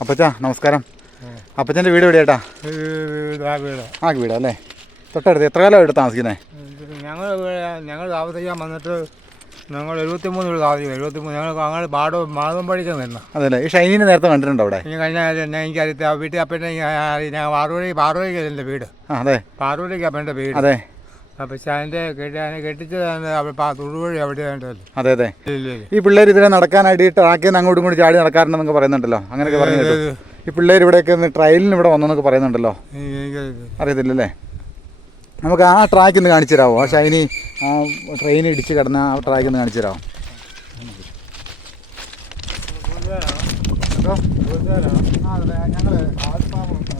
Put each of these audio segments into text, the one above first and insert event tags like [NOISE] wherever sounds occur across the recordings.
അപ്പച്ചാ നമസ്കാരം. അപ്പച്ചന്റെ വീട് എവിടെയാട്ടാ? വീട്. ആ വീടാ അല്ലേ? തൊട്ടടുത്ത് എത്ര കാലം ഇവിടെ താമസിക്കുന്നത് ഞങ്ങൾ ഞങ്ങൾ താമസിക്കാൻ വന്നിട്ട് ഞങ്ങൾ എഴുപത്തിമൂന്ന് വീട് താമസിക്കും എഴുപത്തിമൂന്ന് ഞങ്ങൾ അങ്ങനെ പാടോ മാതം പഠിക്കാൻ വരുന്ന അതല്ലേ ഈ ഷൈനിനെ നേരത്തെ കണ്ടിട്ടുണ്ടോ അവിടെ? ഇനി കഴിഞ്ഞ എന്നെ എനിക്കറിയത്ത വീട്ടിൽ അപ്പന്റെ ഞാൻ പാറുവഴി പാറുവഴിക്ക് എന്റെ വീട്. അതെ. പാറുവഴിക്ക് അപ്പന്റെ വീട്. അതെ. അപ്പം അതിന്റെ കെട്ടി അതിനെ കെട്ടിച്ചത് അവിടെ തുടുവഴി അവിടെ അതെ അതെ. ഈ പിള്ളേർ ഇതിനെ നടക്കാനായിട്ട് ഈ ട്രാക്കിൽ നിന്ന് അങ്ങോട്ടും കൂടി ചാടി നടക്കാറുണ്ടെന്നൊക്കെ പറയുന്നുണ്ടല്ലോ. അങ്ങനെയൊക്കെ പറഞ്ഞു ഈ പിള്ളേർ ഇവിടെയൊക്കെ ട്രയലിന് ഇവിടെ വന്നെന്നൊക്കെ പറയുന്നുണ്ടല്ലോ. അറിയത്തില്ലല്ലേ? നമുക്ക് ആ ട്രാക്ക് ഒന്ന് കാണിച്ചു തരാമോ ആ ഷൈനി ആ ട്രെയിൻ ഇടിച്ച് കിടന്ന ആ ട്രാക്ക് ഒന്ന് കാണിച്ചു തരാമോ എനിക്ക്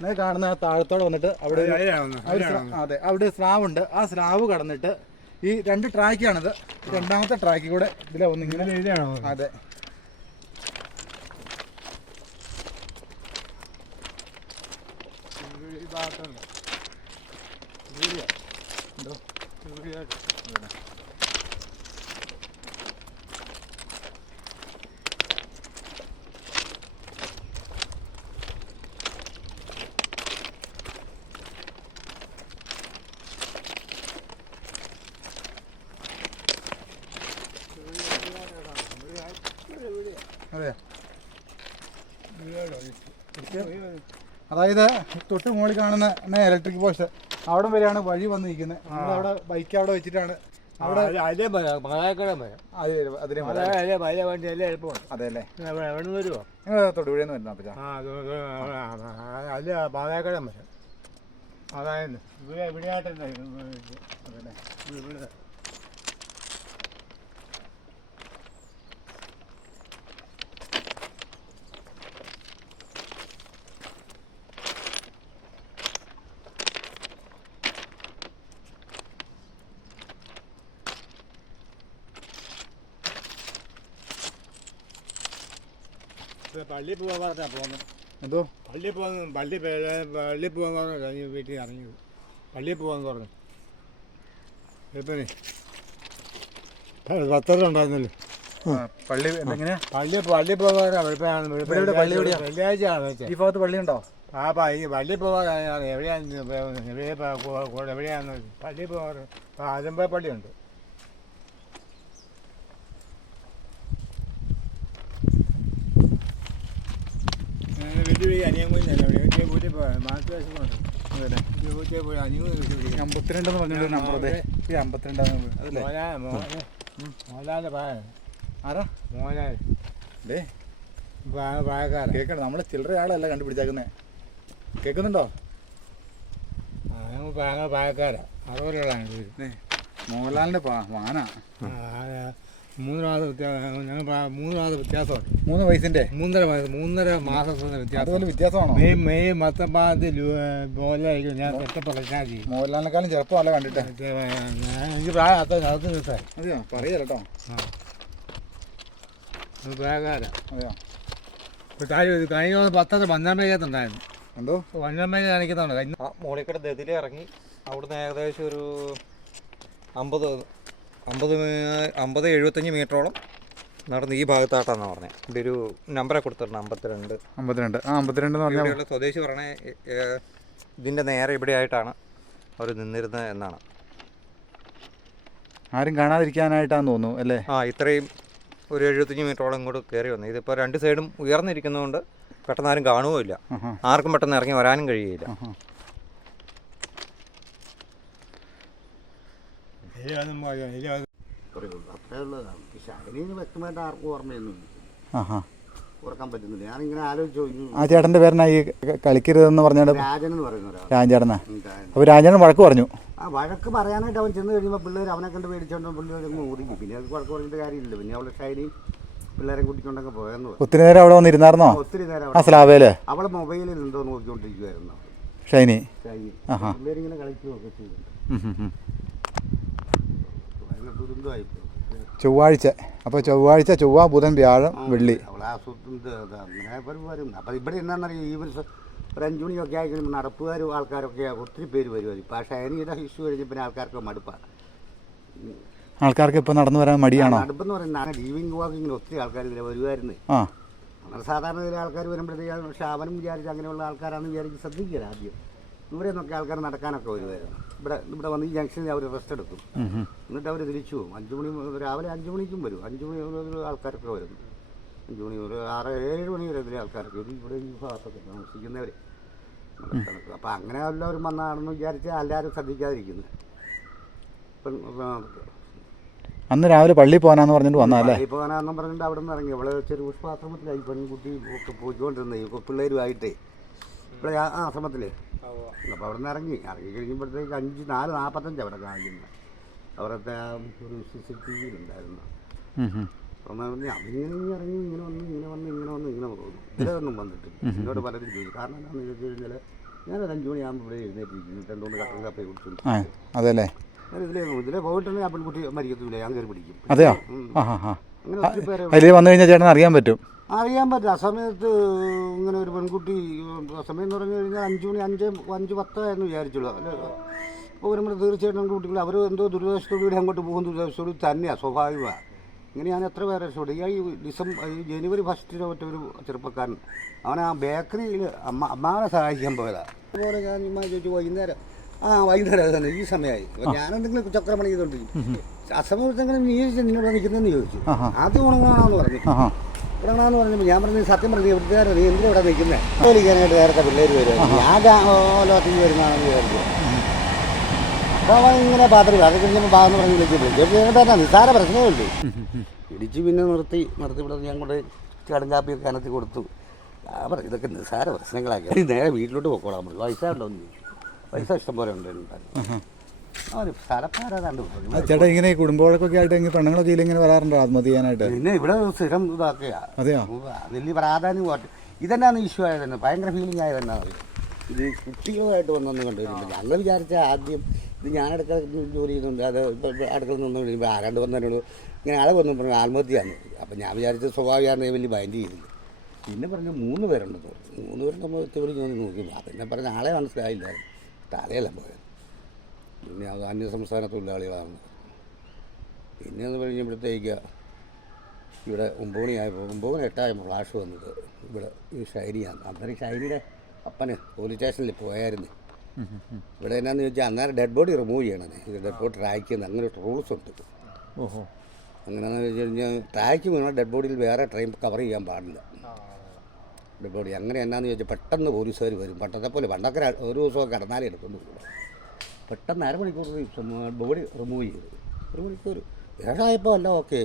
നിങ്ങൾ കാണുന്ന താഴത്തോടെ വന്നിട്ട് അവിടെ അതെ അവിടെ സ്രാവ് ഉണ്ട് ആ സ്രാവ് കടന്നിട്ട് ഈ രണ്ട് ട്രാക്കാണിത് രണ്ടാമത്തെ ട്രാക്കിൽ കൂടെ ഇതിലെ ഒന്നിങ്ങനെ എഴുതിയാണോ അതെ. ഈ ഭാഗത്തുണ്ട് എന്തോ അതെ അതായത് തൊട്ട് മുകളിൽ കാണുന്ന ഇലക്ട്രിക് പോസ്റ്റ് അവിടെ വരെയാണ് വഴി വന്നിരിക്കുന്നത്. നമ്മൾ നമ്മളവിടെ ബൈക്ക് അവിടെ വെച്ചിട്ടാണ്. അവിടെ അതേ വണ്ടി എല്ലാം എളുപ്പമാണ്. അതെ അല്ലേ? എവിടെ നിന്ന് വരുമോ നിങ്ങൾ തൊടുപുഴയിൽ നിന്ന് വരുന്ന അപ്പച്ചാ. ആ അത് അത് പാതാക്കടം വരാം അതായത് ഇവിടെ. പള്ളി പോകാൻ പറഞ്ഞാ പോകുന്നത് എന്തോ? പള്ളി പോകുന്നു പള്ളി പള്ളി പോകാൻ പറഞ്ഞു വീട്ടിൽ ഇറങ്ങി. പള്ളി പോകാൻ പറഞ്ഞു. എപ്പനെ പത്തര ഉണ്ടായിരുന്നല്ലോ. പള്ളി എങ്ങനെ പള്ളി പള്ളി പോകാൻ? വെള്ളിയാഴ്ചയാണ് ഈ ഭാഗത്ത് പള്ളി ഉണ്ടോ? ആ പള്ളി പോകാൻ എവിടെയാണ് എവിടെ എവിടെയാന്ന് പള്ളി പോകാൻ ആലമ്പ പള്ളിയുണ്ട് വീട്ടിൽ പോയി അനിയൻ പോയി വീട്ടിൽ വീട്ടിൽ പോയി മാറ്റി അതല്ലേ വീട്ടിൽ പോയി അനിയൻ അമ്പത്തിരണ്ടെന്ന് പറഞ്ഞൊരു നമ്പർ അതെ ഈ അമ്പത്തിരണ്ടാന്ന് അതല്ലേ പ്രായ ആരാ ഡേ പ്രായക്കാരൻ കേൾക്കണം നമ്മൾ ചില്ലറ ആളല്ല കണ്ടുപിടിച്ചേക്കുന്നേ. കേൾക്കുന്നുണ്ടോ ഞങ്ങൾ വീട് മോഹൻലാലിന്റെ പാ വാന. മൂന്ന് മാസം വ്യത്യാസം ഞങ്ങൾ മൂന്ന് മാസം വ്യത്യാസമുണ്ട് മൂന്ന് വയസ്സിന്റെ? മൂന്നര മാസം മൂന്നര മാസത്തിന് വ്യത്യാസം. അതുപോലെ വ്യത്യാസമാണോ? മെയ് മെയ് പത്തൊമ്പതാം മോലായിരിക്കും ഞാൻ ഒറ്റപ്പുറം ഞാൻ ചെയ്യും. മോഹൻലാലിനെക്കാളും ചെറുപ്പമല്ല കണ്ടിട്ട്. മറ്റേ, ഞാൻ എനിക്ക് പ്രായം അത്ര അകത്ത് നിർത്താൻ അതെയോ? പറയല്ലോ കേട്ടോ. പ്രായക്കാരാ. അതെയോ? ഇപ്പോൾ കാര്യം കഴിഞ്ഞ ദിവസം പത്തര പന്ത്രണ്ട് മണിക്കകത്തുണ്ടായിരുന്നു എന്തോ? പന്ത്രണ്ട് മേഖല കാണിക്കുന്നുണ്ട്. കഴിഞ്ഞ ആ മോളിക്കട ദതിലെ ഇറങ്ങി. അവിടുന്ന് ഏകദേശം ഒരു അമ്പത് അമ്പത് അമ്പത് എഴുപത്തഞ്ച് മീറ്ററോളം നടന്ന് ഈ ഭാഗത്തായിട്ടാണ് പറഞ്ഞത്. ഇവിടെ ഒരു നമ്പറെ കൊടുത്തിട്ടുണ്ട് അമ്പത്തിരണ്ട്. അമ്പത്തിരണ്ട്. ആ അമ്പത്തിരണ്ട് എന്ന് പറഞ്ഞാൽ സ്വദേശി പറഞ്ഞ ഇതിന്റെ നേരെ ഇവിടെ ആയിട്ടാണ് അവർ നിന്നിരുന്നത് എന്നാണ്. ആരും കാണാതിരിക്കാനായിട്ടാന്ന് തോന്നുന്നു അല്ലേ? ആ ഇത്രയും ഒരു എഴുപത്തഞ്ച് മീറ്ററോളം ഇങ്ങോട്ട് കയറി വന്നു. ഇതിപ്പോൾ രണ്ട് സൈഡും ഉയർന്നിരിക്കുന്നതുകൊണ്ട് പെട്ടെന്ന് ആരും കാണുകയില്ല ആർക്കും പെട്ടെന്ന് ഇറങ്ങി വരാനും കഴിയുകയില്ല. പക്ഷെ അതിന് വ്യക്തമായിട്ട് ആർക്കും ഓർമ്മയൊന്നും ആഹാ. ഓർക്കാൻ പറ്റുന്നില്ല ഞാനിങ്ങനെ ആലോചിച്ചു ചോദിച്ചു ആ ചേട്ടന്റെ പേരനാ ഈ കളിക്കരുതെന്ന് പറഞ്ഞോണ്ട്? രാജൻ എന്ന് പറയുന്ന ഒരാൾ രാജേട്ടനാ. അപ്പൊ രാജേട്ടൻ വഴക്ക് പറഞ്ഞു. ആ വഴക്ക് പറയാനായിട്ട് അവൻ ചെന്ന് കഴിയുമ്പോൾ പിള്ളേർ അവനെ കണ്ട് പേടിച്ചോണ്ട് പിള്ളേർ അങ്ങ് ഓടിക്കും പിന്നെ അത് വഴക്ക് പറഞ്ഞിട്ട് കാര്യമില്ല പിന്നെ അവളെ ഷൈനി പിള്ളേരെ കൂട്ടിക്കൊണ്ടൊക്കെ പോയെന്ന് ഒത്തിരി നേരം അവിടെ വന്നിരുന്നായിരുന്നോ? ഒത്തിരി നേരം ആ സ്ലാബേൽ അവളെ മൊബൈലിൽ എന്തോ നോക്കിക്കൊണ്ടിരിക്കുവായിരുന്നു. ഷൈനി? ഷൈനി. ആഹാ. പിള്ളേരിങ്ങനെ കളിക്കുകയൊക്കെ ചെയ്തു ചൊവ്വാഴ്ച. അപ്പോൾ ചൊവ്വാഴ്ച ചൊവ്വ ബുധൻ വ്യാഴം വെള്ളി. അപ്പം ഇവിടെ എന്നാന്നറിയാം ഈ ഒരു അഞ്ചു മണിയൊക്കെ ആയി കഴിയുമ്പോൾ നടപ്പുകാരും ആൾക്കാരൊക്കെ ഒത്തിരി പേര് വരുമായിരുന്നു ഇപ്പം ആ ഷൈനിയുടെ ഇഷ്യൂ കഴിഞ്ഞ പിന്നെ ആൾക്കാർക്ക് മടുപ്പാണ്. ആൾക്കാർക്ക് ഇപ്പോൾ നടന്നു വരാൻ മടിയാണോ? മടുപ്പെന്ന് പറയുന്നത് ഡീവിങ് വാക്കിങ്ങിന് ഒത്തിരി ആൾക്കാർ ഇതിൽ വരുമായിരുന്നു. ആ. അങ്ങനെ സാധാരണ ഇതിലെ ആൾക്കാർ വരുമ്പോഴത്തേക്ക് പക്ഷെ അവനും വിചാരിച്ച് അങ്ങനെയുള്ള ആൾക്കാരാണെന്ന് വിചാരിച്ച് ശ്രദ്ധിക്കില്ല ആദ്യം. ഇവിടെ നിന്നൊക്കെ ആൾക്കാർ നടക്കാനൊക്കെ വരുമായിരുന്നു ഇവിടെ ഇവിടെ വന്ന് ഈ ജംഗ്ഷനിൽ അവർ റെസ്റ്റ് എടുക്കും. എന്നിട്ട് അവർ തിരിച്ചു പോകും. അഞ്ച് മണി മുതൽ രാവിലെ അഞ്ച് മണിക്കും വരും. അഞ്ച് മണി മുതൽ ആൾക്കാരൊക്കെ വരും. അഞ്ച് മണി ഒരു ആറ് ഏഴ് മണി വരെ ഇതിലെ ആൾക്കാരൊക്കെ വരും. ഇവിടെ ഈ ഭാഗത്തൊക്കെ താമസിക്കുന്നവർ അപ്പം അങ്ങനെ എല്ലാവരും വന്നാണെന്ന് വിചാരിച്ച് എല്ലാവരും ശ്രദ്ധിക്കാതിരിക്കുന്നു. അന്ന് രാവിലെ പള്ളി പോകാനാന്ന് പറഞ്ഞിട്ട് വന്നല്ലേ പള്ളി പോകാനാന്നും പറഞ്ഞിട്ട് അവിടെ നിന്ന് ഇറങ്ങി. അവളെ ചെറിയ പുഷ്പാശ്രമത്തിലായി പെൺകുട്ടി ഒക്കെ പോയിക്കൊണ്ടിരുന്നത്. പിള്ളേരുമായിട്ടേ. ഇവിടെ ആ ആശ്രമത്തിൽ അപ്പോൾ അവിടെ നിന്ന് ഇറങ്ങി. ഇറങ്ങി കഴിയുമ്പോഴത്തേക്ക് അഞ്ച് നാല് നാൽപ്പത്തഞ്ച് അവിടെ കാണിക്കുന്നത്. അവിടുത്തെ ആ ഒരു സി സി ടി വിയിലുണ്ടായിരുന്നു. അപ്പം പറഞ്ഞു അവരിങ്ങനെ ഇങ്ങനെ ഇറങ്ങി ഇങ്ങനെ വന്ന് ഇങ്ങനെ വന്ന് ഇങ്ങനെ വന്ന് ഇങ്ങനെ പോകുന്നു ഇതൊന്നും വന്നിട്ടില്ല. എന്നോട് പലരും ചോദിച്ചു. കാരണം എന്താണെന്ന് ചോദിച്ചു കഴിഞ്ഞാൽ ഞാനൊരു അഞ്ച് മണിയാകുമ്പോൾ ഇവിടെ എഴുന്നേറ്റിരിക്കുന്നു രണ്ട് മൂന്ന് കട്ടൻ കപ്പയെ കുടിച്ചുകൊണ്ട് ആ അതെല്ലേ? ഞാൻ ഇതിലേ ഇതിലേ പോയിട്ടുണ്ടെങ്കിൽ ആ പെൺകുട്ടി മരിക്കത്തില്ല ഞാൻ കയറി പിടിക്കും. അതെയോ? അങ്ങനെ ഒത്തിരി പേരെ അതിൽ വന്നു കഴിഞ്ഞാൽ ചേട്ടൻ അറിയാൻ പറ്റും. അറിയാൻ പറ്റില്ല. ആ സമയത്ത് ഇങ്ങനെ ഒരു പെൺകുട്ടി ആ സമയം എന്ന് പറഞ്ഞു കഴിഞ്ഞാൽ അഞ്ച് മണി അഞ്ച് അഞ്ച് പത്തായിരുന്നു വിചാരിച്ചുള്ളൂ. അല്ല അപ്പോൾ വരുമ്പോൾ തീർച്ചയായിട്ടും കുട്ടികൾ അവർ എന്തോ ദുരിതാശ്വാസത്തോടുകൂടി അങ്ങോട്ട് പോകുന്ന ദുരിതാശ്വാസത്തോട് തന്നെയാണ് സ്വാഭാവികമാണ് ഇങ്ങനെ ഞാൻ എത്ര പേരെ രക്ഷപ്പെട്ടു ഈ ഡിസംബർ ഈ ജനുവരി ഫസ്റ്റിന് മറ്റേ ഒരു ചെറുപ്പക്കാരൻ അവൻ ആ ബേക്കറിയിൽ അമ്മ അമ്മാവനെ സഹായിക്കാൻ പോയതാണ് അതുപോലെ ഞാൻ ഇമ്മ ചോദിച്ചു വൈകുന്നേരം ആ വൈകുന്നേരം തന്നെ ഈ സമയമായി. ഞാനെന്തെങ്കിലും ചക്രമണി ചെയ്തോണ്ടിരിക്കും. ആ സമയത്ത് എങ്ങനെ നീ നിന്നോട് നിൽക്കുന്നതെന്ന് ചോദിച്ചു. അത് ആദ്യം ഉണങ്ങാണെന്ന് പറഞ്ഞു ഇവിടെയാണെന്ന് പറഞ്ഞപ്പോൾ ഞാൻ പറഞ്ഞു സത്യം പറഞ്ഞു എവിടുത്തുകാരോ നീ എന്തിനാ ഇവിടെ നിൽക്കുന്നത് ജോലിക്കാനായിട്ട് നേരത്തെ പിള്ളേർ വരും ഞാൻ ഓലോത്തേക്ക് വരുന്നതാണെന്ന് വിചാരിച്ചു. അപ്പോൾ അവൻ ഇങ്ങനെ പാത്രം അത് കഴിഞ്ഞപ്പോൾ ഭാഗം പറഞ്ഞ് വിളിച്ചു വിളിച്ചു. നിസ്സാര പ്രശ്നമേ ഉള്ളൂ. ഇടിച്ച് പിന്നെ നിർത്തി നിർത്തി ഇവിടെ ഞാൻ കൊണ്ട് കടങ്കാപ്പി കനത്തി കൊടുത്തു. ഞാൻ പറഞ്ഞു ഇതൊക്കെ നിസ്സാര പ്രശ്നങ്ങളാക്കി നേരെ വീട്ടിലോട്ട് പോയിക്കോളാം പൈസ ഉണ്ടോ? പൈസ ഇഷ്ടം പോലെ ഉണ്ട് അവന് സ്ഥലപ്പാരാതാണ്ട് ആ, ചേട്ടാ ഇങ്ങനെ കുടുംബങ്ങളൊക്കെ ആയിട്ട് ഇങ്ങനെ പെണ്ണുങ്ങളൊക്കെ ഇങ്ങനെ വരാറുണ്ടോ ആത്മഹത്യ ചെയ്യാനായിട്ട് പിന്നെ ഇവിടെ സ്ഥിരം ഇതാക്കുക അതെയോ? വലിയ പ്രാധാന്യം പോട്ടെ ഇതെന്നാണ് ഇഷ്യൂ ആയതെന്ന്? ഭയങ്കര ഫീലിംഗ് ആയത് തന്നെ ഇത് കുട്ടികളുമായിട്ട് വന്നൊന്നും കണ്ടുവരുന്നില്ല ഞങ്ങൾ വിചാരിച്ച ആദ്യം ഇത് ഞാൻ അടുക്കള ജോലി ചെയ്യുന്നുണ്ട്. അത് ഇപ്പോൾ അടുക്കള നിന്ന് കഴിയുമ്പോൾ ആരാണ്ട് വന്നതിനോട് ഇങ്ങനെ ആളെ വന്നു പറഞ്ഞു ആത്മഹത്യയാണ് അപ്പം ഞാൻ വിചാരിച്ച സ്വഭാവമാണ് വലിയ ബൈൻഡ് ചെയ്തില്ല. പിന്നെ പറഞ്ഞു മൂന്ന് പേരുണ്ടെന്ന് മൂന്ന് പേരും നമ്മൾ ഒറ്റ ഞാൻ നോക്കി. പിന്നെ പറഞ്ഞ ആളെ മനസ്സിലായില്ല തലയല്ല പോയത്. പിന്നെ അത് അന്യ സംസ്ഥാന തൊഴിലാളികളാണ്. പിന്നെ അത് കഴിഞ്ഞപ്പോഴത്തേക്ക് ഇവിടെ ഒമ്പത് മണിയായപ്പോൾ ഒമ്പത് മണി എട്ടായപ്പോൾ ഫ്ലാഷ് വന്നത് ഇവിടെ ഈ ഷൈനിയാണ് അന്നേരം ഷൈനിയുടെ അപ്പന് പോലീസ് സ്റ്റേഷനിൽ പോയായിരുന്നു. ഇവിടെ എന്നാന്ന് ചോദിച്ചാൽ അന്നേരം ഡെഡ് ബോഡി റിമൂവ് ചെയ്യണം. ഡെഡ് ബോഡി ട്രാക്ക് ചെയ്യുന്ന അങ്ങനെ റൂൾസ് ഉണ്ട്. ഓഹോ. അങ്ങനെയാണെന്ന് വെച്ച് കഴിഞ്ഞാൽ ട്രാക്ക് വീണാൽ ഡെഡ് ബോഡിയിൽ വേറെ ട്രെയിൻ കവർ ചെയ്യാൻ പാടില്ല. ഡെഡ് ബോഡി അങ്ങനെ എന്നാന്ന് ചോദിച്ചാൽ പെട്ടെന്ന് പോലീസുകാർ വരും. പണ്ടത്തെ പോലെ പണ്ടൊക്കെ ഒരു ദിവസമൊക്കെ കടന്നാലേ എടുക്കുന്നു പെട്ടെന്ന് അരമണിക്കൂർ ബോഡി റിമൂവ് ചെയ്തു. ഒരു മണിക്കൂർ ഏഴായപ്പോൾ എല്ലാം ഓക്കെ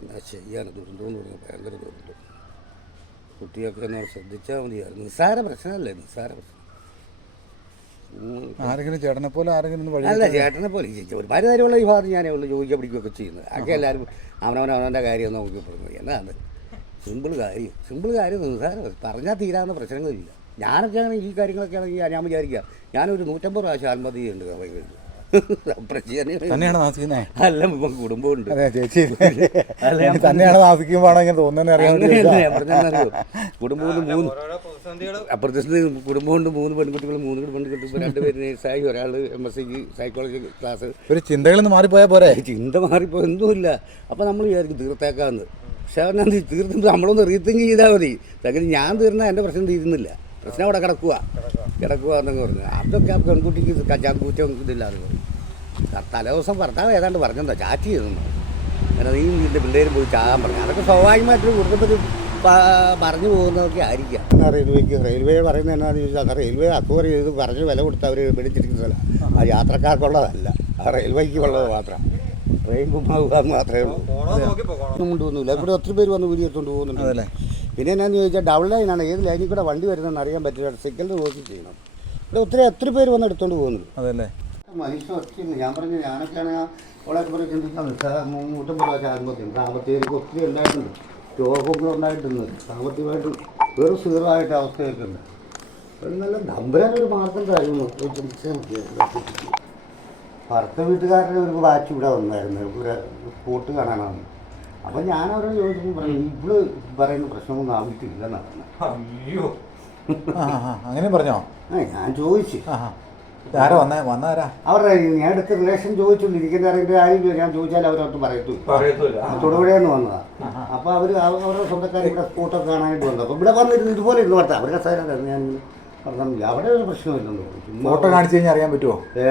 എന്നാ ചെയ്യാൻ ദുരന്തം എന്ന് പറഞ്ഞാൽ ഭയങ്കര ദുരന്തം. കുട്ടിയൊക്കെ ഒന്ന് ശ്രദ്ധിച്ചാൽ മതിയായിരുന്നു നിസ്സാര പ്രശ്നമല്ലേ? നിസ്സാര പ്രശ്നം. ആരെങ്കിലും ചേട്ടനെ പോലെ ആരെങ്കിലും അല്ല ചേട്ടനെ പോലെ. ഒരുപാട് കാര്യമുള്ള ഈ ഭാഗത്ത് ഞാനേ ഉള്ളൂ ചോദിക്കുക പിടിക്കുകയൊക്കെ ചെയ്യുന്നത്. ആകെ എല്ലാവരും അവനവൻ അവനവന്റെ കാര്യം നോക്കി പറഞ്ഞു എന്നാണ്? സിമ്പിൾ കാര്യം. സിമ്പിൾ കാര്യം നിസ്സാര പറഞ്ഞാൽ തീരാവുന്ന പ്രശ്നങ്ങളില്ല. ഞാനൊക്കെ ആണെങ്കിൽ ഈ കാര്യങ്ങളൊക്കെ ആണെങ്കിൽ ഞാൻ വിചാരിക്കുക. ഞാനൊരു നൂറ്റമ്പത് പ്രാവശ്യം ആത്മഹത്യ ചെയ്യുന്നുണ്ട് കവൈ കഴിഞ്ഞു പ്രശ്നം തന്നെയാണ്. താമസിക്കുന്നത് അല്ല കുടുംബമുണ്ട്. അതെ ചേച്ചി. അല്ല, ഞാൻ തന്നെയാണ് താമസിക്കുമ്പോഴാണ് ഇങ്ങനെ. ഞാൻ മൂന്ന്. അപ്പുറത്തെ കുടുംബമുണ്ട് മൂന്ന് പെൺകുട്ടികൾ മൂന്ന് പെൺകുട്ടികൾ ഇപ്പോൾ രണ്ടുപേര് നേഴ്സായി ഒരാൾ എം എസ് സിക്ക് സൈക്കോളജി ക്ലാസ് ഒരു ചിന്തകളിൽ നിന്ന് മാറിപ്പോയാൽ പോരെ? ചിന്ത മാറിപ്പോ ഒന്നുമില്ല അപ്പോൾ നമ്മൾ വിചാരിക്കും തീർത്തേക്കാന്ന്. പക്ഷെ അവനാ തീർത്തും നമ്മളൊന്ന് റീതിങ്ക് ചെയ്താൽ മതി. അങ്ങനെ ഞാൻ തീർന്ന എന്റെ പ്രശ്നം തീരുന്നില്ല. പ്രശ്നം അവിടെ കിടക്കുക കിടക്കുക എന്നൊക്കെ പറഞ്ഞു. അതൊക്കെ ആ പെൺകുട്ടിക്ക് കഞ്ചാങ്കൂറ്റം കൂറ്റം ഇതില്ലാതെ തലേ ദിവസം ഭർത്താവ് ഏതാണ്ട് പറഞ്ഞെന്താ? ചാറ്റ് ചെയ്തെന്ന്. അങ്ങനെ നീ നിന്റെ പിള്ളേരും പോയി ചാകാൻ പറഞ്ഞു. അതൊക്കെ സ്വാഭാവികമായിട്ട് കുടുംബത്തിൽ പറഞ്ഞു പോകുന്നതൊക്കെ ആയിരിക്കാം. റെയിൽവേക്ക് റെയിൽവേ പറയുന്നത് എന്നാന്ന് ചോദിച്ചാൽ അത് റെയിൽവേ അക്വറി ചെയ്ത് പറഞ്ഞ് വില കൊടുത്ത് അവർ പിടിച്ചിരിക്കുന്നതല്ല. സ്ഥലം ആ യാത്രക്കാർക്കുള്ളതല്ല. ആ റെയിൽവേക്ക് ഉള്ളത് മാത്രം. ട്രെയിൻ കുമ്മാവുക മാത്രമേ ഉള്ളൂ. പോണോ? നോക്കി പോകണം ഒന്നും കൊണ്ടുപോകുന്നില്ല ഇവിടെ ഒത്തിരി പേര് വന്ന് വീഡിയോ എടുത്തുകൊണ്ട് പോകുന്നുണ്ട്. അതല്ലേ പിന്നെ എന്നാന്ന് ചോദിച്ചാൽ ഡബിൾ ലൈനാണ് ഏത് ലൈനിൽ കൂടെ വണ്ടി വരുന്നതെന്ന് അറിയാൻ പറ്റില്ല. സിഗ്നൽ നോക്കി ചെയ്യണം. ഇവിടെ ഒത്തിരി എത്ര പേര് വന്ന് എടുത്തോണ്ട് പോകുന്നു അതല്ലേ? മനുഷ്യ ഒറ്റയുണ്ട് ഞാൻ പറഞ്ഞു ഞാനൊക്കെയാണ് ചിന്തിക്കാൻ നൂറ്റമ്പത് പ്രാവശ്യം ആത്മഹത്യ. സാമ്പത്തികം ഒത്തിരി ഉണ്ടായിട്ടുണ്ട്. രോഗങ്ങൾ ഉണ്ടായിട്ടുണ്ട്. സാമ്പത്തികമായിട്ട് വെറും സീറോ ആയിട്ട് അവസ്ഥയൊക്കെ ഉണ്ട്. ഒരു നല്ല നമ്പരാനൊരു മാർഗം മതി ഭർത്ത വീട്ടുകാരുടെ ഒരു വാച്ച് ഇവിടെ വന്നായിരുന്നു. ഇവിടെ സ്പോട്ട് കാണാനാണ്. അപ്പം ഞാൻ അവരോട് ചോദിച്ചപ്പോൾ പറഞ്ഞു ഇവൾ പറയുന്ന പ്രശ്നമൊന്നും ആവശ്യമില്ല പറഞ്ഞത് അയ്യോ. അങ്ങനെ പറഞ്ഞോ? ആ ഞാൻ ചോദിച്ചു. ആ ആ. ആരാ വന്നേ? വന്നാരാ അവരുടെ ഞാൻ അടുത്ത റിലേഷൻ ചോദിച്ചുകൊണ്ടിരിക്കുന്ന അറിയേണ്ട ആരും ഞാൻ ചോദിച്ചാൽ അവരൊന്നും പറയത്തു പറയത്തില്ല. തൊടുപുഴയെന്ന് വന്നതാ. അപ്പോൾ അവർ അവരുടെ സ്വന്തക്കാർ ഇവിടെ സ്പോട്ടൊക്കെ കാണാനായിട്ട് വന്നു. അപ്പോൾ ഇവിടെ വന്നിരുന്നു ഇതുപോലെ ഇരുന്ന് വർത്താം. അവരുടെ സ്ഥലം ഞാൻ പറഞ്ഞു അവിടെ ഒരു പ്രശ്നമില്ലെന്ന് ഫോട്ടോ കാണിച്ചു കഴിഞ്ഞാൽ അറിയാൻ പറ്റുമോ ഏ?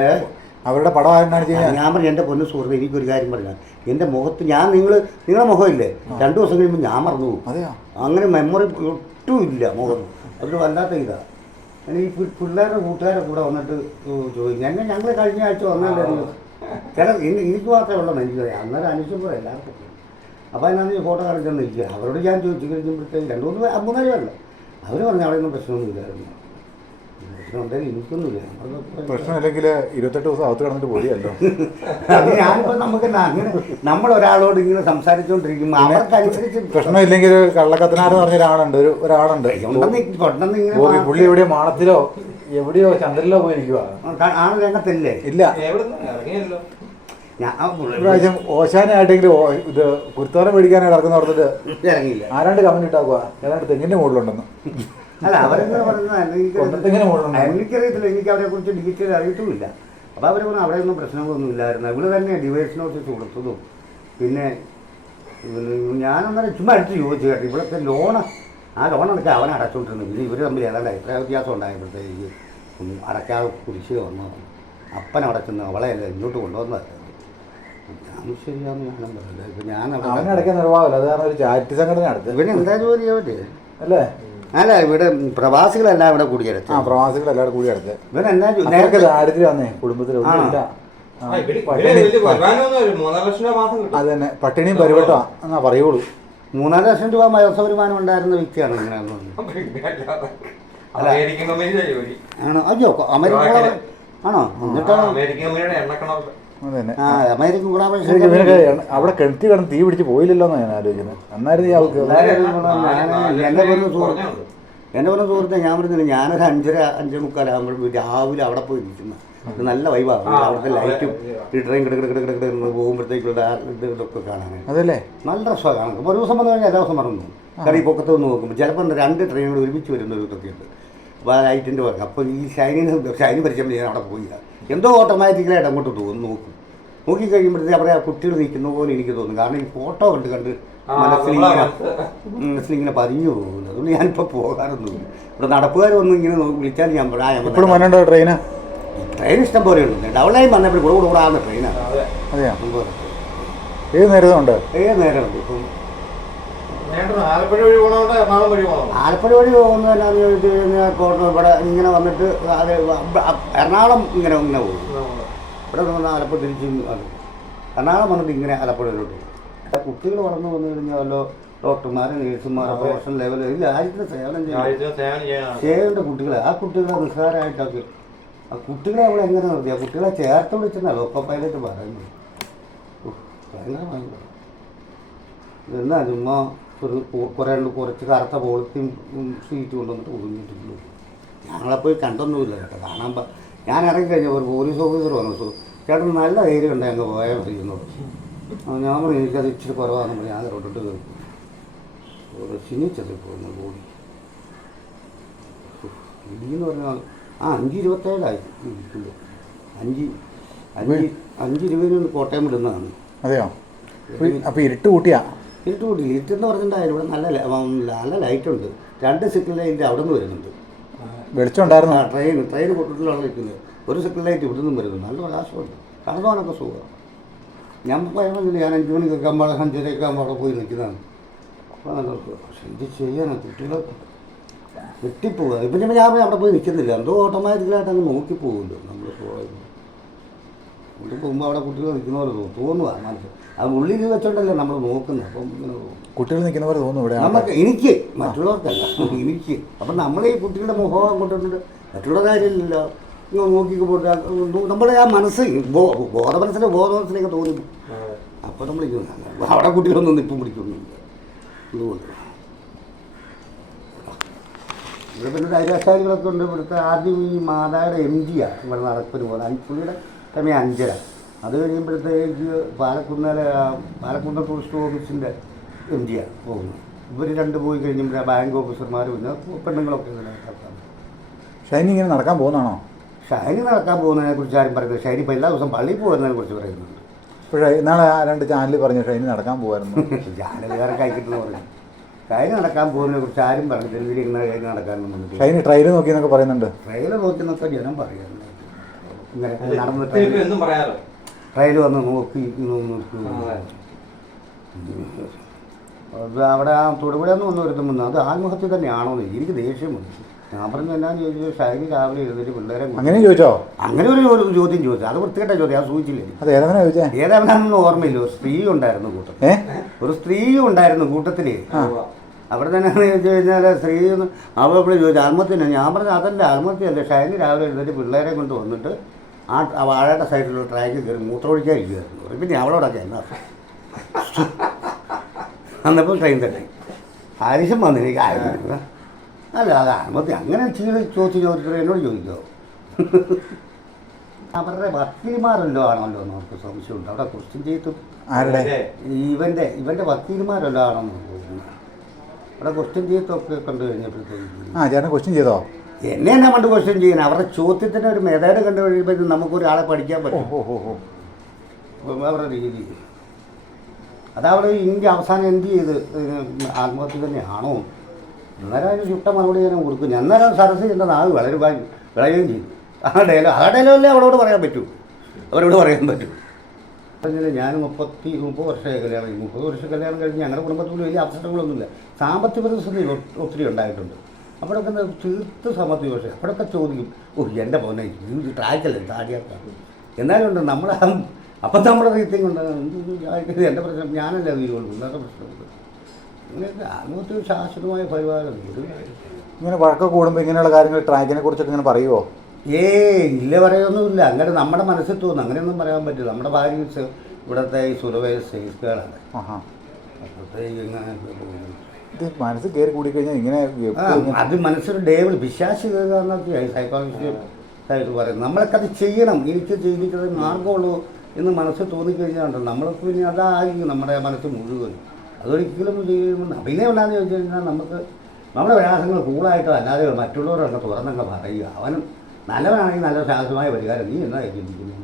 അവരുടെ പടം ചെയ്യുന്നത്? കാണിച്ചു ഞാൻ പറഞ്ഞു എന്റെ പൊന്നു സുഹൃത്ത് എനിക്കൊരു കാര്യം പറഞ്ഞാൽ എന്റെ മുഖത്ത് ഞാൻ നിങ്ങൾ നിങ്ങളുടെ മുഖമില്ലേ? രണ്ടു ദിവസം കഴിയുമ്പോൾ ഞാൻ മറന്നു പോകും. അങ്ങനെ മെമ്മറി ഒട്ടും ഇല്ല മുഖം. അതൊരു വല്ലാത്ത ഇതാ. അങ്ങനെ ഈ പിള്ളേരുടെ കൂട്ടുകാരെ കൂടെ വന്നിട്ട് ചോദിക്കും ഞങ്ങൾ ഞങ്ങൾ കഴിഞ്ഞ ആഴ്ച വന്നല്ലേ നിങ്ങൾ? ചില എനി- എനിക്ക് മാത്രമേ ഉള്ളൂ എനിക്ക് അന്നേരം അന്വേഷിച്ചപ്പോൾ എല്ലാവർക്കും അപ്പോൾ അതിനകത്ത് ഫോട്ടോ കാണിച്ചെന്ന് ഇരിക്കുക അവരോട് ഞാൻ ചോദിച്ചു കഴിഞ്ഞപ്പോഴത്തേക്ക് രണ്ട് മൂന്ന് മൂന്നാൽ പേരല്ല അവർ പറഞ്ഞ അവിടെ ഒന്നും പ്രശ്നമൊന്നുമില്ലായിരുന്നു പ്രശ്നം ഉണ്ടെങ്കിൽ എനിക്കൊന്നുമില്ല. പ്രശ്നമില്ലെങ്കിൽ ഇരുപത്തെട്ട് ദിവസം അകത്ത് കടന്നിട്ട് പോലെയല്ലോ അത് ഞാനിപ്പോൾ നമുക്ക് അങ്ങനെ നമ്മൾ ഒരാളോട് ഇങ്ങനെ സംസാരിച്ചുകൊണ്ടിരിക്കുമ്പോൾ അവർക്കനുസരിച്ച് പ്രശ്നമില്ലെങ്കിൽ കള്ളക്കത്തനാരെന്ന് പറഞ്ഞ ഒരാളുണ്ട്. ഒരു ഒരാളുണ്ട് ഇങ്ങനെ പുള്ളി എവിടെയോ മാണത്തിലോ എവിടെയോ ചന്ദ്രനിലോ പോയിരിക്കുക ആണ് രംഗത്തല്ലേ ഇല്ല. പ്രാവശ്യം ഓശാനായിട്ടെങ്കിലും ഇത് കുരുത്തോല മേടിക്കാനായിട്ട് ഇറക്കുന്ന ഓർത്തിട്ട് ആരാണ്ട് കമന്റ് ഇട്ടാക്കുക ഏതാണ്ട് തെങ്ങിന്റെ മുകളിലുണ്ടെന്ന്. അല്ല അവരെങ്ങനെ പറയുന്നത്? എനിക്കറിയത്തില്ല എനിക്ക് അവരെ കുറിച്ച് ഡീറ്റെയിൽ അറിയത്തുമില്ല. അപ്പോൾ അവർ പറഞ്ഞു അവിടെ ഒന്നും പ്രശ്നങ്ങളൊന്നും ഇല്ലായിരുന്നു. ഇവൾ തന്നെ ഡിവൈസിനോട്ട് കൊടുത്തതും. പിന്നെ ഞാനന്നേരം ചുമ്മാ അടുത്ത് ചോദിച്ചു കേട്ടോ ഇവിടുത്തെ ലോണ് ആ ലോൺ അടക്കാൻ അവൻ അടച്ചുകൊണ്ടിരുന്നു പിന്നെ ഇവർ തമ്മിൽ ഏതാണ്ട് അഭിപ്രായ വ്യത്യാസം ഉണ്ടായപ്പോഴത്തേക്ക് അടക്കാതെ കുരിശ് വന്നു. അപ്പൻ അടച്ചെന്ന് അവളെയല്ല ഇങ്ങോട്ട് കൊണ്ടുവന്നത്? ഞാൻ ശരിയാന്ന് ഞാനും പറഞ്ഞില്ല ഇപ്പം ഞാൻ അവിടെ അടയ്ക്കാൻ നിർവാഹമില്ല. അത് കാരണം ഒരു ചാരിറ്റി സംഘടന അടുത്ത്. പിന്നെ എന്താ ജോലി അല്ലേ? അല്ല ഇവിടെ പ്രവാസികളെല്ലാം ഇവിടെ ആ പ്രവാസികളെല്ലാവരും പ്രവാസികൾ എല്ലാവരും കൂടി അടുത്ത് ഇവൻ എന്നാ നേരത്തെ ദാരിദ്ര്യം വന്നേ കുടുംബത്തിൽ ഒന്നുമില്ല അത് തന്നെ പട്ടിണിയും പരിവട്ടോ എന്നാ പറയുള്ളൂ. മൂന്നാൽ ലക്ഷം രൂപ മാസ വരുമാനം ഉണ്ടായിരുന്ന വ്യക്തിയാണ് ഇങ്ങനെ ആണോ? അയ്യോ അമേരിക്ക ആണോ? അമേരിക്കൻ കമ്പനിയുടെ എണ്ണക്കണ അവിടെ കിണറ്റി കിടന്ന് തീ പിടിച്ച് പോയില്ലല്ലോ എന്നാണ് ഞാൻ ആലോചിക്കുന്നത്. അന്നായിരുന്നു ഞാൻ എന്നെ എന്റെ ഒരു സുഹൃത്ത് എന്റെ ഒരു സുഹൃത്തെ ഞാൻ പറഞ്ഞില്ല ഞാനൊരു അഞ്ചര അഞ്ചേ മുക്കാലാകുമ്പോൾ രാവിലെ അവിടെ പോയി ഇരിക്കുന്നു ഇത് നല്ല വൈബാണ് അവിടുത്തെ ലൈറ്റും. ഈ ട്രെയിൻ കിട കിട കിട കിട പോകുമ്പോഴത്തേക്കുള്ള ഇതൊക്കെ കാണാൻ അതല്ലേ? നല്ല രസമാണ്. കാണുന്നത് ഒരു ദിവസം വന്നു കഴിഞ്ഞാൽ എല്ലാ ദിവസം മറന്നു കാരണം ഈ പൊക്കത്ത് നോക്കുമ്പോൾ ചിലപ്പോൾ രണ്ട് ട്രെയിനുകൾ ഒരുമിച്ച് വരുന്ന ഒരു ഇതൊക്കെ ഉണ്ട്. അപ്പോൾ ആ ലൈറ്റിന്റെ വർക്ക് അപ്പോൾ ഈ ഷൈനിന് ഷൈനി പരിചയം ഞാൻ അവിടെ പോയില്ല. എന്തോ ഓട്ടോമാറ്റിക്കലായിട്ട് അങ്ങോട്ട് തോന്നുന്നു നോക്കും. നോക്കി കഴിയുമ്പോഴത്തേക്ക് അവിടെ ആ കുട്ടികൾ നിൽക്കുന്ന പോലെ എനിക്ക് തോന്നുന്നു കാരണം ഈ ഫോട്ടോ കണ്ട് കണ്ട് മനസ്സിലിങ്ങനെ മനസ്സിലിങ്ങനെ പതിഞ്ഞു പോകുന്നു. അതുകൊണ്ട് ഞാനിപ്പോൾ പോകാറൊന്നുമില്ല ഇവിടെ നടപ്പുകാർ വന്ന് ഇങ്ങനെ വിളിച്ചാൽ ഞാൻ പറയാം ട്രെയിൻ ഞാൻ ഇപ്പോഴും വന്നേക്കാം." ട്രെയിൻ ഇഷ്ടം പോലെ ഉണ്ട്. ഡബിൾ ലൈൻ വന്നപ്പോൾ കൂടെ കൂടെ കൂടാവുന്ന ട്രെയിനാണ്. ഏത് നേരമുണ്ട് ഉണ്ട്. ഏത് നേരമുണ്ട് ഇപ്പം ആലപ്പുഴ വഴി പോകണോണ്ട് എറണാകുളം വഴി പോകണം ആലപ്പുഴ വഴി പോകുന്നത് എന്നാന്ന് ചോദിച്ചു കഴിഞ്ഞാൽ കോട്ടയം ഇവിടെ ഇങ്ങനെ വന്നിട്ട് അത് എറണാകുളം ഇങ്ങനെ ഇങ്ങനെ പോകും. ഇവിടെ വന്ന് ആലപ്പുഴ തിരിച്ച് അത് എറണാകുളം വന്നിട്ട് ഇങ്ങനെ ആലപ്പുഴയിലോട്ട്. പോകും കുട്ടികൾ വളർന്നു വന്നു കഴിഞ്ഞാലോ ഡോക്ടർമാർ ഡോക്ടർമാരെ നേഴ്സുമാരെ പ്രൊഫഷണൽ ലെവലിൽ ഈ രാജ്യത്തിന് സേവനം ചെയ്യും രാജ്യത്തിന് സേവനം ചെയ്യാനാണ് ചെയ്യേണ്ട കുട്ടികളെ. ആ കുട്ടികളെ നിസ്സാരമായിട്ടൊക്കെ. ആ കുട്ടികളെ അവിടെ എങ്ങനെ നിർത്തി? ആ കുട്ടികളെ ചേർത്ത് വിളിച്ചെന്നല്ലോ ഒപ്പം പൈലറ്റ് പറയുന്നത് ഭയങ്കര ഭയങ്കര എന്നാ ചുമ്മാ ഒരു കുറേ കുറച്ച് കറുത്ത പോളിത്തീൻ സീറ്റ് കൊണ്ടുവന്നിട്ട് ഒതുങ്ങിയിട്ടുള്ളൂ ഞങ്ങളെ പോയി കണ്ടൊന്നുമില്ല ചേട്ടാ കാണാൻ പ- ഞാൻ ഇറങ്ങി കഴിഞ്ഞപ്പോൾ ഒരു പോലീസ് ഓഫീസർ വന്നു സോ ചേട്ടൻ നല്ല ധൈര്യം ഉണ്ട് ഞങ്ങൾ പോയാൽ മതി എന്നോട്. ഞാൻ പറഞ്ഞു എനിക്കത് ഇച്ചിരി കുറവാണെന്ന് പറഞ്ഞു ഞാൻ റോഡിട്ട് കയറി. ഒരു ചിന്നിച്ചത് പോകുന്നു ബോഡി ഇടിയെന്ന് പറഞ്ഞാൽ ആ അഞ്ച് ഇരുപത്തേഴായി ഇരിക്കുന്നു അഞ്ച് അഞ്ച് അഞ്ച് ഇരുപതിന് കോട്ടയം വിടുന്നതാണ് അതെയോ? അപ്പോൾ ഇരുട്ട് കൂട്ടിയാ? ഇരുട്ട് കൂട്ടി. എന്ന് പറഞ്ഞിട്ടുണ്ടായിരുന്നു ഇവിടെ നല്ല നല്ല ലൈറ്റ് ഉണ്ട്. രണ്ട് സിഗ്നൽ ലൈറ്റ് അവിടെ നിന്ന് വരുന്നുണ്ട് വെളിച്ചം ഉണ്ടായിരുന്നു? ആ ട്രെയിൻ ട്രെയിൻ കൂട്ടത്തിലാണ് നിൽക്കുന്നത്. ഒരു സിഗ്നൽ ലൈറ്റ് ഇവിടെ നിന്നും വരുന്നു നല്ല പ്രകാശമുണ്ട്. കടന്നു പോകാനൊക്കെ സുഖം. ഞാൻ പറയുന്നില്ല ഞാൻ അഞ്ച് മണിക്കൊക്കെ ആകുമ്പോൾ അഞ്ചരയൊക്കെ ആകുമ്പോൾ അവിടെ പോയി നിൽക്കുന്നതാണ്. അപ്പോൾ നല്ല. പക്ഷേ ഇത് ചെയ്യാനാണ് കുട്ടികൾ വെട്ടിപ്പോവുക ഇപ്പം ഞാൻ അവിടെ പോയി നിൽക്കുന്നില്ല. എന്തോ ഓട്ടോമാറ്റിക്കലായിട്ട് അങ്ങ് നോക്കി പോകുമല്ലോ നമ്മൾ സ്വാഭാവികം കൊണ്ട് പോകുമ്പോൾ അവിടെ കുട്ടികൾ നിൽക്കുന്ന പോലെ തോന്നും. തോന്നുക മനസ്സിൽ അത് ഉള്ളിൽ വെച്ചോണ്ടല്ലേ നമ്മൾ നോക്കുന്നത്. അപ്പം ഇങ്ങനെ കുട്ടികൾ നിൽക്കുന്ന പോലെ തോന്നും ഇവിടെ നമുക്ക് എനിക്ക് മറ്റുള്ളവർക്കല്ല എനിക്ക്. അപ്പം നമ്മൾ ഈ കുട്ടികളുടെ മുഖം കൊണ്ടിട്ടുണ്ട് മറ്റുള്ള കാര്യമില്ലല്ലോ. ഇങ്ങനെ പോയിട്ട് നമ്മുടെ ആ മനസ്സ് ബോധ മനസ്സിലെ ബോധ മനസ്സിലേക്ക് തോന്നുന്നു. അപ്പോൾ നമ്മൾ അവിടെ കുട്ടികളൊന്നും നിപ്പം പിടിക്കൊന്നുമില്ല. അതുകൊണ്ട് ഇവിടെ പിന്നെ ധൈര്യശാലികളൊക്കെ ഉണ്ട്. ഇവിടുത്തെ ആദ്യം ഈ മാതായുടെ എം ജിയാണ് ഇവിടെ നടപ്പിന് പോലെ. പുള്ളിയുടെ സമയം അഞ്ചര. അത് കഴിയുമ്പോഴത്തേക്ക് പാലക്കുന്നല പാലക്കുന്ന ടൂറിസ്റ്റ് ഓഫീസിന്റെ എം ജിയാണ് പോകുന്നത് ഇവർ രണ്ട് പോയി കഴിഞ്ഞപ്പോൾ ബാങ്ക് ഓഫീസർമാർ പിന്നെ പെണ്ണുങ്ങളൊക്കെ ഇങ്ങനെ നടക്കാൻ ഷൈനി ഇങ്ങനെ നടക്കാൻ പോകുന്നതാണോ? ഷൈനി നടക്കാൻ പോകുന്നതിനെ കുറിച്ച് ആരും പറയുന്നത് ഷൈനി ഇപ്പോൾ എല്ലാ ദിവസം പള്ളിയിൽ പോകുന്നതിനെ കുറിച്ച് പറയുന്നുണ്ട്. പക്ഷേ ഇന്നാളെ ആ രണ്ട് ചാനലിൽ പറഞ്ഞു ഷൈനി നടക്കാൻ പോകുമായിരുന്നു [LAUGHS] ചാനലുകാരൊക്കെ വേറെ കഴിക്കിട്ടെന്ന് പറഞ്ഞു. ഷൈനി നടക്കാൻ പോകുന്നതിനെ കുറിച്ച് ആരും പറഞ്ഞു ഡെലിവറി ഇങ്ങനെ ഷൈനി നടക്കാനൊന്നും ഷൈനി ട്രെയിലർ നോക്കി എന്നൊക്കെ പറയുന്നുണ്ട്. ട്രെയിലർ നോക്കിയെന്നൊക്കെ ജനം പറയുന്നുണ്ട്. നടന്നിട്ട് ട്രെയിൻ വന്ന് നോക്കി നോക്കി. അത്. അവിടെ ആ തൊടുപുഴ എന്ന് വന്ന് ഒരുത്തുമ്പോൾ അത് ആത്മഹത്യ തന്നെയാണോ എന്ന് എനിക്ക് ദേഷ്യം വന്നു. ഞാൻ പറഞ്ഞു എന്നാന്ന് ചോദിച്ചു ഷൈനി രാവിലെ എഴുന്നേറ്റ് പിള്ളേരെ അങ്ങനെ ചോദിച്ചോ? അങ്ങനെ ഒരു ചോദ്യം ചോദിച്ചു. അത് വൃത്തികെട്ട ചോദ്യം ഞാൻ സൂചിച്ചില്ലേ? ഏതാവനാണെന്ന് ഓർമ്മയില്ല. ഒരു സ്ത്രീ ഉണ്ടായിരുന്നു കൂട്ടത്തിൽ. ഒരു സ്ത്രീ ഉണ്ടായിരുന്നു കൂട്ടത്തിൽ അവിടെ തന്നെ ചോദിച്ചു കഴിഞ്ഞാൽ സ്ത്രീ എന്ന് അവൾ ചോദിച്ചു ആത്മഹത്യ ഞാൻ പറഞ്ഞു അതല്ല ആത്മഹത്യയല്ല. ഷൈനി രാവിലെ എഴുന്നേറ്റ് പിള്ളേരെ കൊണ്ട് വന്നിട്ട് ആ വാഴയുടെ സൈഡിലുള്ള ട്രാക്കിൽ കയറി മൂത്രമൊഴിക്കാതിരിക്കുമായിരുന്നു പിന്നെ അവളോടൊക്കെ എന്നാ? അന്നപ്പോൾ ട്രെയിൻ തന്നെ ആരിശം വന്നു എനിക്ക് ആയിരുന്നു അല്ല അത് ആത്മഹത്യ അങ്ങനെ ചെയ്ത് ചോദിച്ചു ചോദിച്ചത് എന്നോട് ചോദിച്ചോ? അവരുടെ വക്കീൽമാരല്ലോ ആണല്ലോ എന്ന് അവർക്ക് സംശയമുണ്ട്. അവിടെ ക്വസ്റ്റ്യൻ ചെയ്തു. ഇവന്റെ ഇവന്റെ വക്കീൽമാരല്ലോ ആണെന്ന് തോന്നുന്നു. അവിടെ ക്വസ്റ്റ്യൻ ചെയ്തൊക്കെ കണ്ടു കഴിഞ്ഞപ്പോഴത്തേക്ക് ആ ചേട്ടൻ ക്വസ്റ്റ്യൻ ചെയ്തോ? എന്നെ എന്നാ പണ്ട് ക്വസ്റ്റ്യൻ ചെയ്യുന്നത് അവരുടെ ചോദ്യത്തിന് ഒരു മെതേഡ് കണ്ടു കഴിയുമ്പോഴത്തേക്കും നമുക്കൊരാളെ പഠിക്കാൻ പറ്റും. അവരുടെ രീതി. അതവിടെ ഇന്ത്യ അവസാനം എന്ത് ചെയ്ത്? ആത്മഹത്യ തന്നെയാണോ? അന്നേരം അതിന് ചുട്ട മറുപടി ഞാൻ കൊടുക്കും. അന്നേരം സരസ് എന്റെ നാവ് വളരെ വിളയുകയും ചെയ്തു ആ ഡയലോ ആ ഡയലോഗല്ലേ അവളോട് പറയാൻ പറ്റൂ? അവരോട് പറയാൻ പറ്റും. ഞാൻ മുപ്പത്തി മുപ്പത് വർഷമായി കല്യാണം മുപ്പത് വർഷം കല്യാണം കഴിഞ്ഞ് ഞങ്ങളുടെ കുടുംബത്തിൽ വലിയ അവസരങ്ങളൊന്നുമില്ല സാമ്പത്തിക പ്രതിസന്ധി ഒത്തിരി ഉണ്ടായിട്ടുണ്ട്. എന്താ തീർത്ത് സാമ്പത്തിക പക്ഷേ അവിടെയൊക്കെ ചോദിക്കും ഓ എന്റെ പോന്നെ ഇത് ട്രാക്കല്ലേ താടിയാക്കാം എന്നാലും ഉണ്ട് നമ്മളെ അപ്പം നമ്മുടെ റീത്തിങ് ഉണ്ട് എന്റെ പ്രശ്നം ഞാനല്ല തീരുള്ളൂ ഇല്ലാത്ത പ്രശ്നമുണ്ട്. അങ്ങനെയൊക്കെ അങ്ങോട്ട് ശാശ്വതമായ പരിപാലനം ഇത് ഇങ്ങനെ വഴക്കം കൂടുമ്പോൾ ഇങ്ങനെയുള്ള കാര്യങ്ങൾ ട്രാക്കിനെ കുറിച്ചൊക്കെ ഇങ്ങനെ പറയുമോ ഏ ഇല്ല പറയൊന്നുമില്ല. അങ്ങനെ നമ്മുടെ മനസ്സിൽ തോന്നുന്നു അങ്ങനെയൊന്നും പറയാൻ പറ്റില്ല. നമ്മുടെ ഭാര്യ ഇവിടുത്തെ ഈ സുരവേ സേഫ്ഗാർഡാണ് ആഹാ. അപ്പോഴത്തേക്ക്. ഇത് മനസ്സിൽ കയറി കൂടിക്കഴിഞ്ഞാൽ ഇങ്ങനെ അത് മനസ്സിൽ ഡേവിൾ വിശ്വാസി സൈക്കോളജിസ്റ്റ് പറയുന്നത്. നമ്മളൊക്കെ അത് ചെയ്യണം. എനിക്ക് ജീവിക്കുന്നത് മാർഗമുള്ളൂ എന്ന് മനസ്സിൽ തോന്നിക്കഴിഞ്ഞാൽ നമ്മൾക്ക് പിന്നെ അതായിരിക്കും നമ്മുടെ മനസ്സ് മുഴുവൻ. അതൊരിക്കലും ചെയ്യുമ്പോൾ അഭിനയം എന്താണെന്ന് ചോദിച്ചു കഴിഞ്ഞാൽ നമുക്ക് നമ്മുടെ പ്രയാസങ്ങൾ കൂളായിട്ടോ അല്ലാതെ മറ്റുള്ളവരൊക്കെ തുറന്നൊക്കെ പറയുക. അവനും നല്ലവനാണെങ്കിൽ നല്ല ശാസ്ത്രമായ പരിഹാരം. നീ എന്നാ ചിന്തിക്കുന്നു